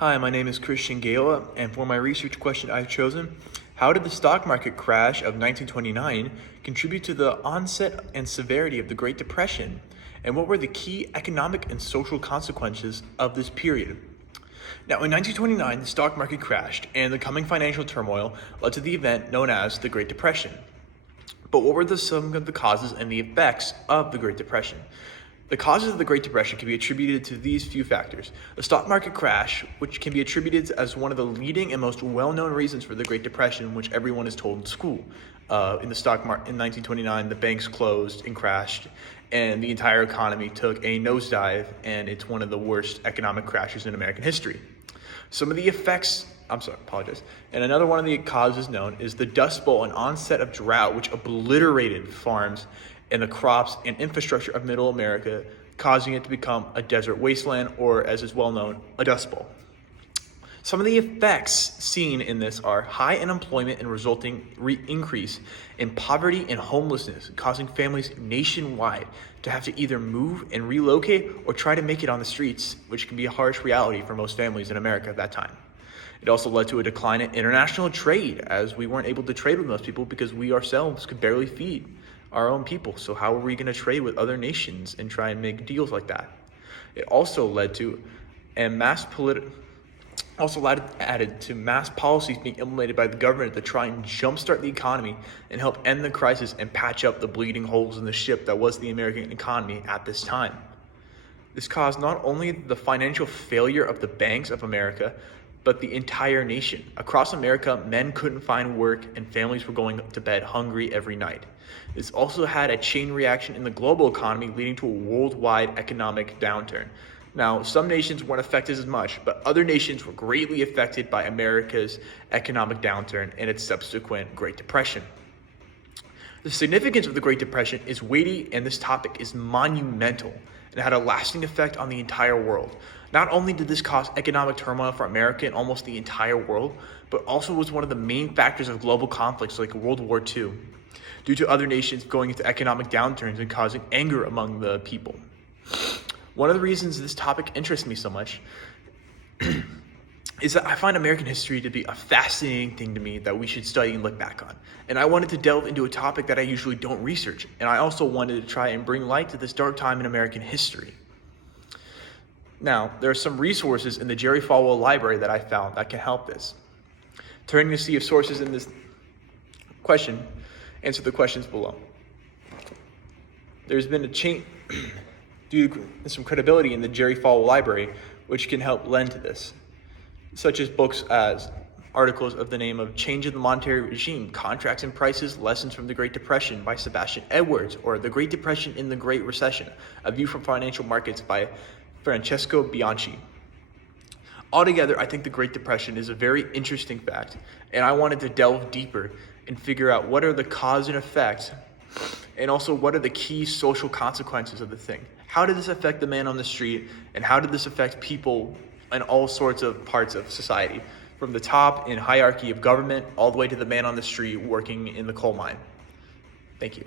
Hi, my name is Christian Gala, and for my research question I've chosen, how did the stock market crash of 1929 contribute to the onset and severity of the Great Depression? And what were the key economic and social consequences of this period? Now, in 1929, the stock market crashed, and the coming financial turmoil led to the event known as the Great Depression. But what were some of the causes and the effects of the Great Depression? The causes of the Great Depression can be attributed to these few factors. The stock market crash, which can be attributed as one of the leading and most well-known reasons for the Great Depression, which everyone is told in school. In the stock market in 1929, the banks closed and crashed, and the entire economy took a nosedive, and it's one of the worst economic crashes in American history. Some of the effects, and another one of the causes known is the Dust Bowl, an onset of drought which obliterated farms and the crops and infrastructure of Middle America, causing it to become a desert wasteland, or as is well known, a Dust Bowl. Some of the effects seen in this are high unemployment and resulting increase in poverty and homelessness, causing families nationwide to have to either move and relocate or try to make it on the streets, which can be a harsh reality for most families in America at that time. It also led to a decline in international trade, as we weren't able to trade with most people because we ourselves could barely feed our own people. So how are we going to trade with other nations and try and make deals like that? It also led to added to mass policies being implemented by the government to try and jumpstart the economy and help end the crisis and patch up the bleeding holes in the ship that was the American economy at this time. This caused not only the financial failure of the banks of America, but the entire nation. Across America, men couldn't find work and families were going to bed hungry every night. This also had a chain reaction in the global economy, leading to a worldwide economic downturn. Now, some nations weren't affected as much, but other nations were greatly affected by America's economic downturn and its subsequent Great Depression. The significance of the Great Depression is weighty, and this topic is monumental and had a lasting effect on the entire world. Not only did this cause economic turmoil for America and almost the entire world, but also was one of the main factors of global conflicts like World War II, due to other nations going into economic downturns and causing anger among the people. One of the reasons this topic interests me so much is that I find American history to be a fascinating thing to me that we should study and look back on. And I wanted to delve into a topic that I usually don't research. And I also wanted to try and bring light to this dark time in American history. Now, there are some resources in the Jerry Falwell Library that I found that can help this. Turning to see if sources in this question answer the questions below. There's been a change due to some credibility in the Jerry Falwell Library, which can help lend to this, such as books as articles of the name of Change of the Monetary Regime, Contracts and Prices, Lessons from the Great Depression by Sebastian Edwards, or The Great Depression in the Great Recession, A View from Financial Markets by Francesco Bianchi. Altogether, I think the Great Depression is a very interesting fact, and I wanted to delve deeper and figure out what are the cause and effects, and also what are the key social consequences of the thing. How did this affect the man on the street, and how did this affect people in all sorts of parts of society, from the top in hierarchy of government all the way to the man on the street working in the coal mine? Thank you.